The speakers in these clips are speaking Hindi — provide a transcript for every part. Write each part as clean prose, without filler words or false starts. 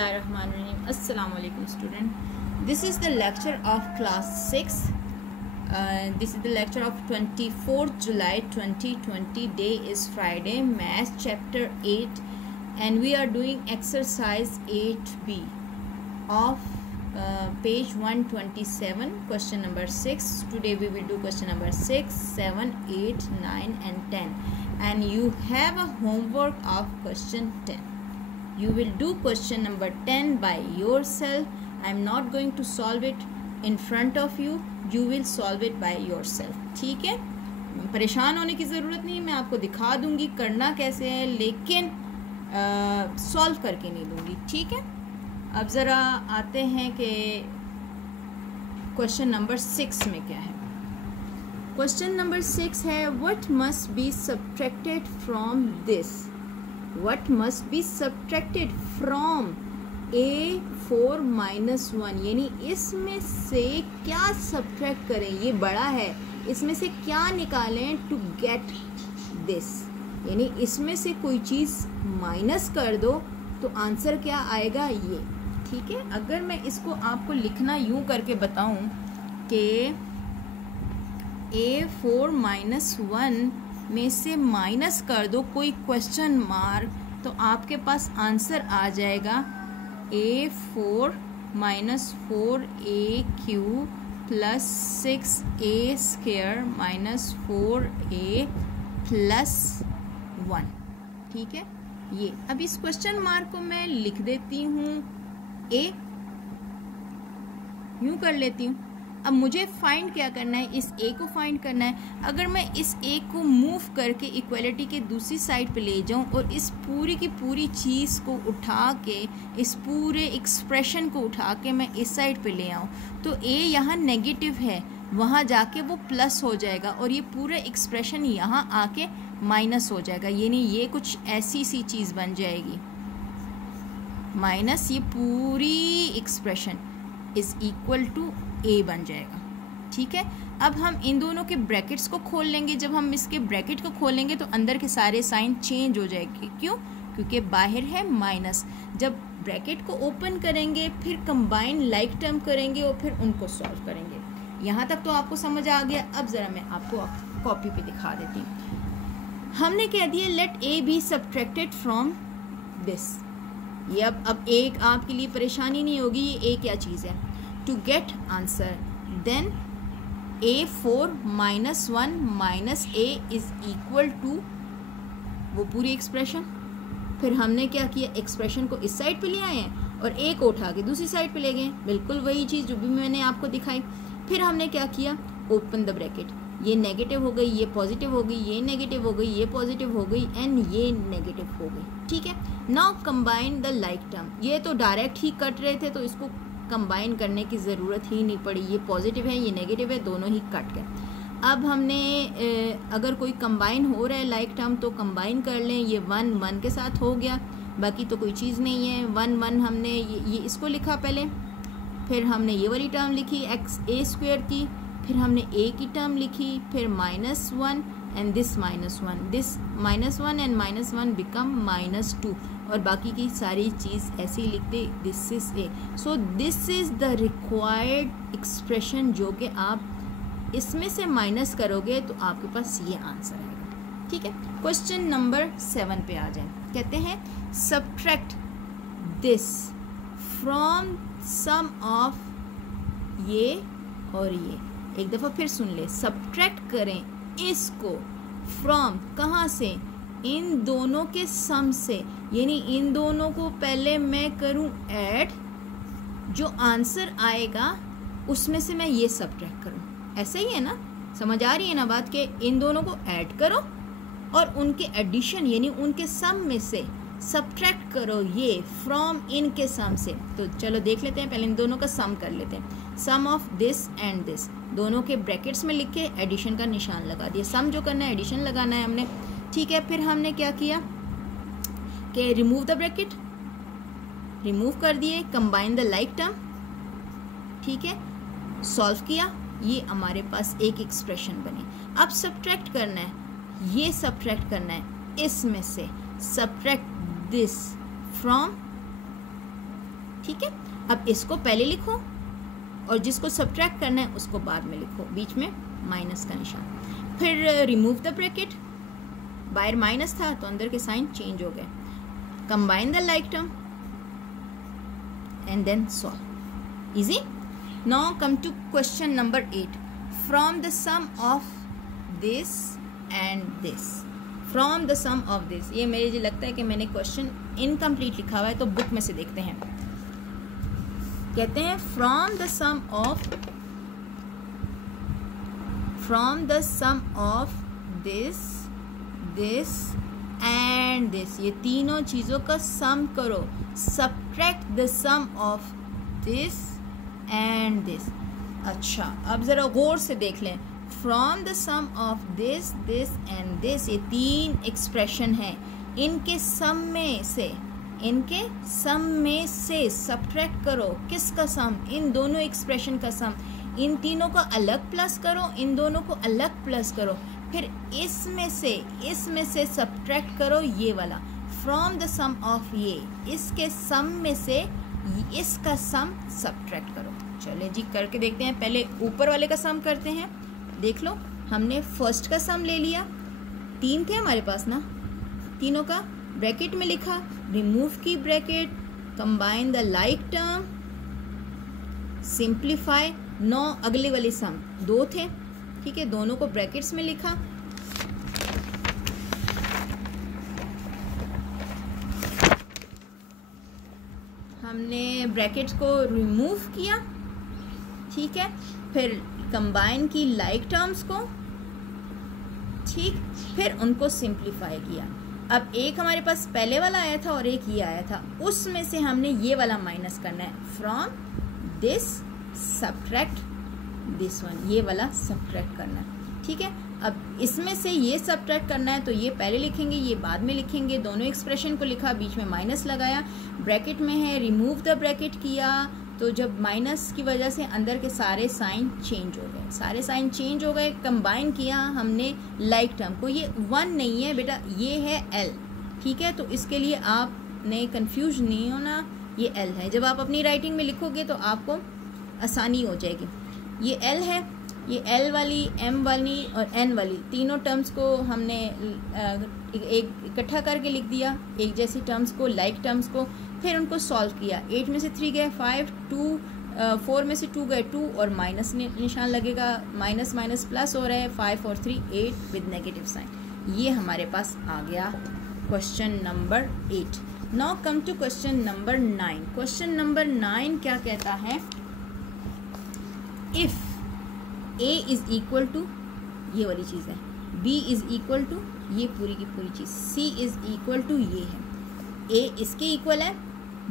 Assalamu alaikum student. This is the lecture of class 6. This is the lecture of 24th July 2020. Day is Friday. Math chapter 8 and we are doing exercise 8b of page 127, question number 6. Today we will do question number 6, 7, 8, 9 and 10, and you have a homework of question 10. You will do question number 10 by yourself. I am not going to solve it in front of you. You will solve it by yourself. ठीक है, परेशान होने की ज़रूरत नहीं. मैं आपको दिखा दूंगी करना कैसे है, लेकिन सॉल्व करके नहीं दूंगी. ठीक है, अब ज़रा आते हैं कि क्वेश्चन नंबर 6 में क्या है. क्वेश्चन नंबर 6 है what must be subtracted from this. What must be subtracted from A4 minus 1, यानी इसमें से क्या सब्ट्रैक्ट करें, ये बड़ा है, इसमें से क्या निकालें टू गेट दिस, यानी इसमें से कोई चीज़ माइनस कर दो तो आंसर क्या आएगा ये. ठीक है, अगर मैं इसको आपको लिखना यूं करके बताऊं कि A4 minus 1 में से माइनस कर दो कोई क्वेश्चन मार्क, तो आपके पास आंसर आ जाएगा A4 minus 4AQ plus 6A square minus 4A plus 1. ठीक है, ये अब इस क्वेश्चन मार्क को मैं लिख देती हूँ A, यूं कर लेती हूँ. अब मुझे फाइंड क्या करना है, इस ए को फाइंड करना है. अगर मैं इस ए को मूव करके इक्वलिटी के दूसरी साइड पे ले जाऊं और इस पूरी की पूरी चीज़ को उठा के, इस पूरे एक्सप्रेशन को उठा के मैं इस साइड पे ले आऊं, तो ए यहाँ नेगेटिव है, वहाँ जाके वो प्लस हो जाएगा और ये पूरा एक्सप्रेशन यहाँ आके माइनस हो जाएगा. यानी ये कुछ ऐसी सी चीज़ बन जाएगी माइनस, ये पूरी एक्सप्रेशन इज़ इक्वल टू ए बन जाएगा. ठीक है, अब हम इन दोनों के ब्रैकेट्स को खोल लेंगे. जब हम इसके ब्रैकेट को खोलेंगे तो अंदर के सारे साइन चेंज हो जाएंगे. क्यों? क्योंकि बाहर है माइनस. जब ब्रैकेट को ओपन करेंगे फिर कंबाइन लाइक टर्म करेंगे और फिर उनको सॉल्व करेंगे. यहाँ तक तो आपको समझ आ गया. अब ज़रा मैं आपको कॉपी पे दिखा देती हूँ. हमने कह दिया let A B subtracted from this. ये अब एक आपके लिए परेशानी नहीं होगी, ये ए क्या चीज़ है. To get answer, then A4 minus 1 minus A is equal to वो पूरी एक्सप्रेशन. फिर हमने क्या किया, एक्सप्रेशन को इस साइड पे ले आए हैं और A को उठा के दूसरी साइड पे ले गए. बिल्कुल वही चीज़ जो भी मैंने आपको दिखाई. फिर हमने क्या किया, ओपन द ब्रैकेट. ये नेगेटिव हो गई, ये पॉजिटिव हो गई, ये नेगेटिव हो गई, ये पॉजिटिव हो गई एंड ये नेगेटिव हो गई. ठीक है, now combine the like term. ये तो डायरेक्ट ही कट रहे थे तो इसको कंबाइन करने की ज़रूरत ही नहीं पड़ी. ये पॉजिटिव है, ये नेगेटिव है, दोनों ही कट गए. अब हमने अगर कोई कंबाइन हो रहा है लाइक टर्म तो कंबाइन कर लें. ये 1 1 के साथ हो गया, बाकी तो कोई चीज़ नहीं है. 1 1 हमने ये इसको लिखा पहले, फिर हमने ये वाली टर्म लिखी एक्स ए स्क्वायर की, फिर हमने ए की टर्म लिखी, फिर -1 and this -1, this -1 and -1 become -2 और बाकी की सारी चीज़ ऐसे ही लिख दे. This is a. So this is the required expression जो कि आप इसमें से माइनस करोगे तो आपके पास ये आंसर आएगा. ठीक है, क्वेश्चन नंबर 7 पे आ जाए. कहते हैं subtract this from sum of ये और ये. एक दफ़ा फिर सुन ले, सब्ट्रैक्ट करें इसको फ्रॉम कहाँ से, इन दोनों के सम से. यानी इन दोनों को पहले मैं करूं ऐड, जो आंसर आएगा उसमें से मैं ये सब्ट्रैक्ट करूं. ऐसा ही है ना, समझ आ रही है ना बात, कि इन दोनों को ऐड करो और उनके एडिशन यानी उनके सम में से सब्ट्रैक्ट करो ये फ्रॉम इनके सम से. तो चलो देख लेते हैं, पहले इन दोनों का सम कर लेते हैं. सम ऑफ दिस एंड दिस दोनों के ब्रैकेट्स में लिख के एडिशन का निशान लगा दिया. सम जो करना है एडिशन लगाना है हमने. ठीक है, फिर हमने क्या किया कि रिमूव द ब्रैकेट, रिमूव कर दिए, कंबाइन द लाइक टर्म. ठीक है, सॉल्व किया, ये हमारे पास एक एक्सप्रेशन बनी. अब सब्ट्रैक्ट करना है, ये सब्ट्रैक्ट करना है इसमें से. सब्ट्रैक्ट दिस फ्रॉम ठीक है, अब इसको पहले लिखो और जिसको सब्ट्रैक्ट करना है उसको बाद में लिखो, बीच में माइनस का निशान। फिर रिमूव द ब्रैकेट, बाहर माइनस था तो अंदर के साइन चेंज हो गए। Combine the like term and then solve, easy. Now come to question number 8। From the sum of this and this, from the sum of this, ये मेरे जो लगता है कि मैंने क्वेश्चन इनकम्प्लीट लिखा हुआ है, तो बुक में से देखते हैं। कहते हैं from the sum of this, this and this, ये तीनों चीजों का सम करो। Subtract the sum of this and this. अच्छा, अब जरा गौर से देख लें। From the sum of this, this and this, ये तीन एक्सप्रेशन है। इनके सम में से सब्ट्रैक्ट करो। किसका सम? इन दोनों एक्सप्रेशन का सम। इन तीनों को अलग प्लस करो, इन दोनों को अलग प्लस करो, फिर इसमें से सब्ट्रैक्ट करो ये वाला। फ्रॉम द सम ऑफ ये, इसके सम में से इसका सम सब्ट्रैक्ट करो। चले जी करके देखते हैं। पहले ऊपर वाले का सम करते हैं। देख लो, हमने फर्स्ट का सम ले लिया, 3 थे हमारे पास ना, तीनों का ब्रैकेट में लिखा, रिमूव की bracket, combine the like term, simplify. 9 अगले वाले सम 2 थे, ठीक है, दोनों को ब्रैकेट्स में लिखा। हमने ब्रैकेट्स को रिमूव किया, ठीक है, फिर कंबाइन की लाइक टर्म्स को, ठीक, फिर उनको सिंप्लीफाई किया। अब एक हमारे पास पहले वाला आया था और एक ये आया था, उसमें से हमने ये वाला माइनस करना है। From this subtract this one, ये वाला सब्ट्रैक्ट करना है, ठीक है। अब इसमें से ये सब्ट्रैक्ट करना है तो ये पहले लिखेंगे, ये बाद में लिखेंगे। दोनों एक्सप्रेशन को लिखा, बीच में माइनस लगाया, ब्रैकेट में है, रिमूव द ब्रैकेट किया, तो जब माइनस की वजह से अंदर के सारे साइन चेंज हो गए, कंबाइन किया हमने लाइक टर्म को। ये 1 नहीं है बेटा, ये है L, ठीक है, तो इसके लिए आपने कंफ्यूज नहीं होना, ये L है। जब आप अपनी राइटिंग में लिखोगे तो आपको आसानी हो जाएगी। ये L है, ये L वाली, M वाली और N वाली तीनों टर्म्स को हमने एक इकट्ठा करके लिख दिया, एक जैसी टर्म्स को, लाइक टर्म्स को, फिर उनको सॉल्व किया। 8 में से 3 गए 5, 4 में से 2 गए 2 और माइनस निशान लगेगा, माइनस माइनस प्लस हो रहा है, 5 और 3 8 विद नेगेटिव साइन। ये हमारे पास आ गया question number 8। Now come to question number 9। Question number 9 क्या कहता है? If A is equal to, ये वाली चीज़ है, B इज इक्वल टू, ये पूरी की पूरी चीज़, C इज इक्वल टू, ये है, A इसके इक्वल है,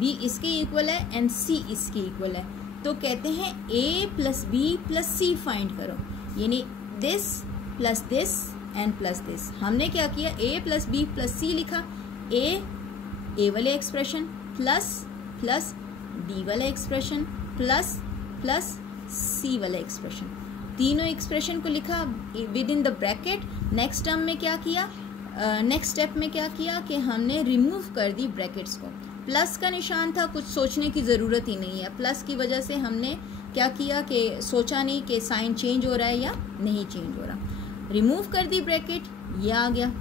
B इसके इक्वल है एंड C इसके इक्वल है। तो कहते हैं A plus B plus C find करो, यानी this plus this and plus this. हमने क्या किया, A plus B plus C लिखा, A वाले एक्सप्रेशन प्लस प्लस B वाला एक्सप्रेशन प्लस प्लस C वाला एक्सप्रेशन, तीनों एक्सप्रेशन को लिखा with in the bracket. Next term में क्या किया, नेक्स्ट स्टेप में क्या किया कि हमने रिमूव कर दी ब्रैकेट्स को। प्लस का निशान था, कुछ सोचने की ज़रूरत ही नहीं है, प्लस की वजह से हमने क्या किया कि सोचा नहीं कि साइन चेंज हो रहा है या नहीं चेंज हो रहा। रिमूव कर दी ब्रैकेट, ये आ गया।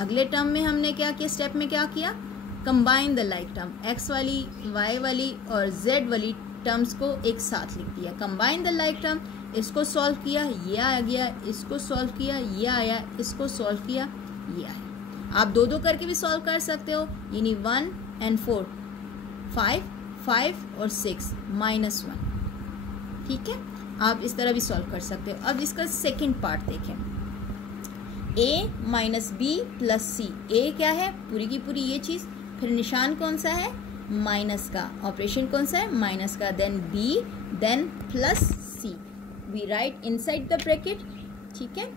अगले टर्म में हमने क्या किया, स्टेप में क्या किया, combine the like term, x वाली, वाई वाली और जेड वाली टर्म्स को एक साथ लिख दिया। कंबाइन द लाइक टर्म, इसको सॉल्व किया, ये आ गया, इसको सॉल्व किया, ये आया, इसको सॉल्व किया, ये आया। आप 2-2 करके भी सॉल्व कर सकते हो, यानी 1 and 4, 5 और 6 -1, ठीक है, आप इस तरह भी सॉल्व कर सकते हो। अब इसका सेकंड पार्ट देखें, A minus B plus C। A क्या है, पूरी की पूरी ये चीज़, फिर निशान कौन सा है, माइनस का, ऑपरेशन कौन सा है, माइनस का, then B, then plus C। We write inside the bracket, ठीक है,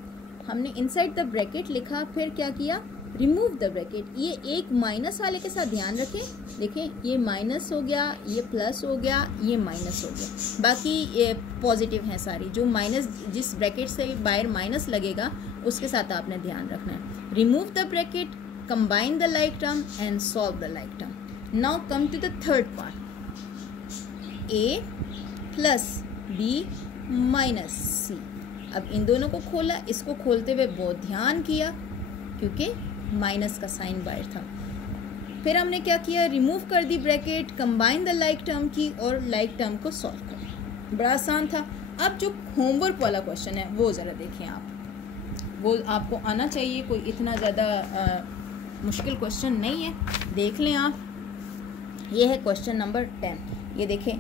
हमने इनसाइड द ब्रैकेट लिखा, फिर क्या किया, रिमूव द ब्रैकेट। ये एक माइनस वाले के साथ ध्यान रखें, देखें ये माइनस हो गया, ये प्लस हो गया, ये माइनस हो गया, बाकी ये पॉजिटिव हैं सारी। जो माइनस, जिस ब्रैकेट से बाहर माइनस लगेगा उसके साथ आपने ध्यान रखना है। Remove the bracket, combine the like term and solve the like term. Now come to the third part. A plus b minus c. अब इन दोनों को खोला, इसको खोलते हुए बहुत ध्यान किया क्योंकि माइनस का साइन बाहर था। फिर हमने क्या किया, रिमूव कर दी bracket, combine the like term की और लाइक टर्म को सॉल्व कर। बड़ा आसान था। अब जो होमवर्क वाला क्वेश्चन है वो ज़रा देखें आप, वो आपको आना चाहिए, कोई इतना ज़्यादा मुश्किल क्वेश्चन नहीं है, देख लें आप। ये है क्वेश्चन नंबर 10। ये देखें,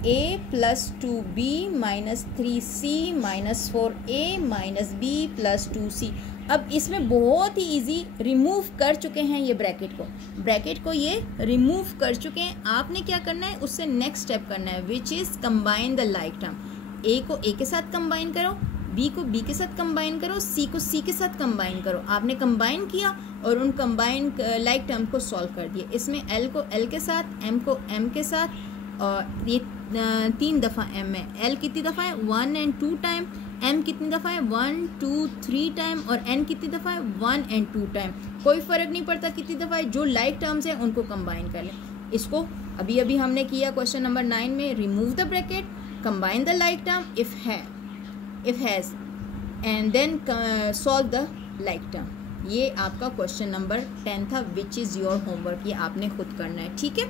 a plus 2b minus 3c minus 4a minus b plus 2c। अब इसमें बहुत ही इजी रिमूव कर चुके हैं ये ब्रैकेट को ये रिमूव कर चुके हैं। आपने क्या करना है, उससे नेक्स्ट स्टेप करना है, which is combine the like term. a को a के साथ कंबाइन करो, b को b के साथ कंबाइन करो, c को c के साथ कंबाइन करो। आपने कंबाइन किया और उन कंबाइन लाइक टर्म को सॉल्व कर दिया। इसमें l को l के साथ, m को m के साथ, और ये 3 दफ़ा m है। l कितनी दफ़ा है, 1 and 2 टाइम। m कितनी दफ़ा है, 1 2 3 टाइम। और n कितनी दफ़ा है, 1 and 2 टाइम। कोई फ़र्क नहीं पड़ता कितनी दफ़ा है, जो लाइक टर्म्स हैं उनको कंबाइन कर लें। इसको अभी अभी हमने किया क्वेश्चन नंबर 9 में, remove the bracket, combine the like term if has and then solve the like term. ये आपका क्वेश्चन नंबर 10 था, विच इज़ योर होमवर्क। ये आपने खुद करना है, ठीक है।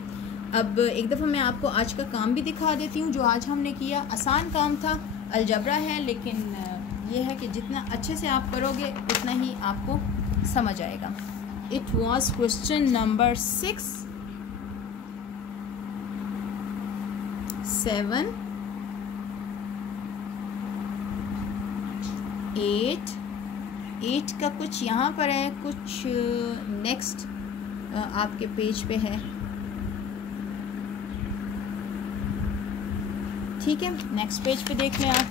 अब एक दफ़ा मैं आपको आज का काम भी दिखा देती हूँ जो आज हमने किया। आसान काम था, अलजबरा है, लेकिन ये है कि जितना अच्छे से आप करोगे उतना ही आपको समझ आएगा। इट वॉज क्वेश्चन नंबर 6, 7, 8 का कुछ यहाँ पर है, कुछ नेक्स्ट आपके पेज पे है, ठीक है। नेक्स्ट पेज पे देख लें आप।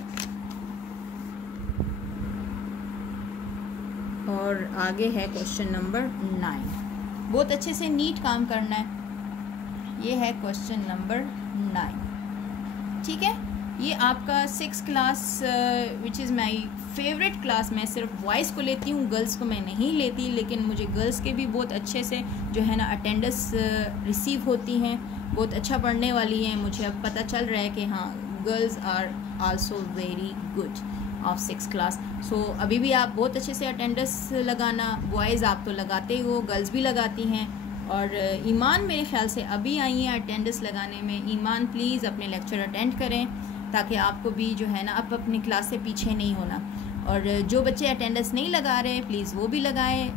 और आगे है क्वेश्चन नंबर 9। बहुत अच्छे से नीट काम करना है। ये है क्वेश्चन नंबर 9, ठीक है। ये आपका 6th class which is my favourite class. मैं सिर्फ बॉयज़ को लेती हूँ, गर्ल्स को मैं नहीं लेती, लेकिन मुझे गर्ल्स के भी बहुत अच्छे से जो है ना अटेंडेंस रिसीव होती हैं, बहुत अच्छा पढ़ने वाली हैं। मुझे अब पता चल रहा है कि हाँ, girls are also very good of 6th class. So अभी भी आप बहुत अच्छे से अटेंडेंस लगाना। बॉयज़ आप तो लगाते ही हो, गर्ल्स भी लगाती हैं। और ईमान मेरे ख्याल से अभी आई हैं अटेंडेंस लगाने में। ईमान प्लीज़ अपने लेक्चर अटेंड करें ताकि आपको भी जो है ना अब अपनी क्लास से पीछे नहीं होना। और जो बच्चे अटेंडेंस नहीं लगा रहे प्लीज़ वो भी लगाएं,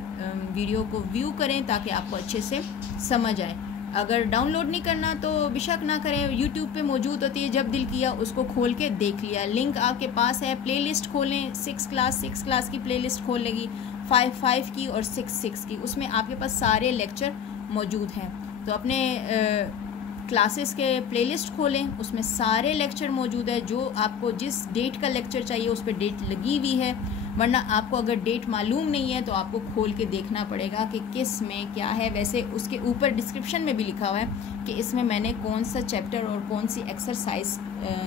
वीडियो को व्यू करें ताकि आपको अच्छे से समझ आए। अगर डाउनलोड नहीं करना तो बेशक ना करें, यूट्यूब पे मौजूद होती है, जब दिल किया उसको खोल के देख लिया। लिंक आपके पास है। प्लेलिस्ट खोलें, 6 क्लास की प्लेलिस्ट खोल लेगी, 5 की और 6 की। उसमें आपके पास सारे लेक्चर मौजूद हैं। तो अपने क्लासेस के प्लेलिस्ट खोलें, उसमें सारे लेक्चर मौजूद है। जो आपको जिस डेट का लेक्चर चाहिए उस पर डेट लगी हुई है, वरना आपको अगर डेट मालूम नहीं है तो आपको खोल के देखना पड़ेगा कि किस में क्या है। वैसे उसके ऊपर डिस्क्रिप्शन में भी लिखा हुआ है कि इसमें मैंने कौन सा चैप्टर और कौन सी एक्सरसाइज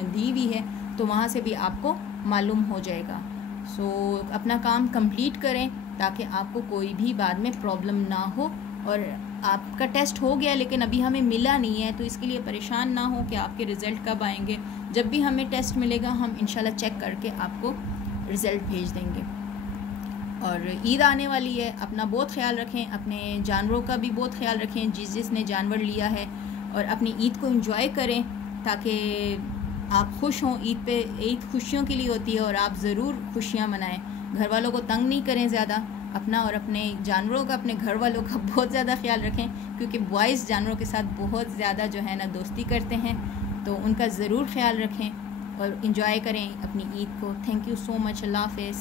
दी हुई है, तो वहाँ से भी आपको मालूम हो जाएगा। सो अपना काम कंप्लीट करें ताकि आपको कोई भी बाद में प्रॉब्लम ना हो। और आपका टेस्ट हो गया लेकिन अभी हमें मिला नहीं है, तो इसके लिए परेशान ना हो कि आपके रिज़ल्ट कब आएंगे। जब भी हमें टेस्ट मिलेगा हम इंशाल्लाह चेक करके आपको रिज़ल्ट भेज देंगे। और ईद आने वाली है, अपना बहुत ख्याल रखें, अपने जानवरों का भी बहुत ख्याल रखें जिसने जानवर लिया है, और अपनी ईद को एंजॉय करें ताकि आप खुश हों। ईद खुशियों के लिए होती है और आप ज़रूर खुशियाँ मनाएं। घर वालों को तंग नहीं करें ज़्यादा, अपना और अपने जानवरों का, अपने घर वालों का बहुत ज़्यादा ख्याल रखें, क्योंकि बॉयज़ जानवरों के साथ बहुत ज़्यादा जो है ना दोस्ती करते हैं, तो उनका ज़रूर ख्याल रखें और इंजॉय करें अपनी ईद को। Thank you so much. अल्लाह हाफ़िज़।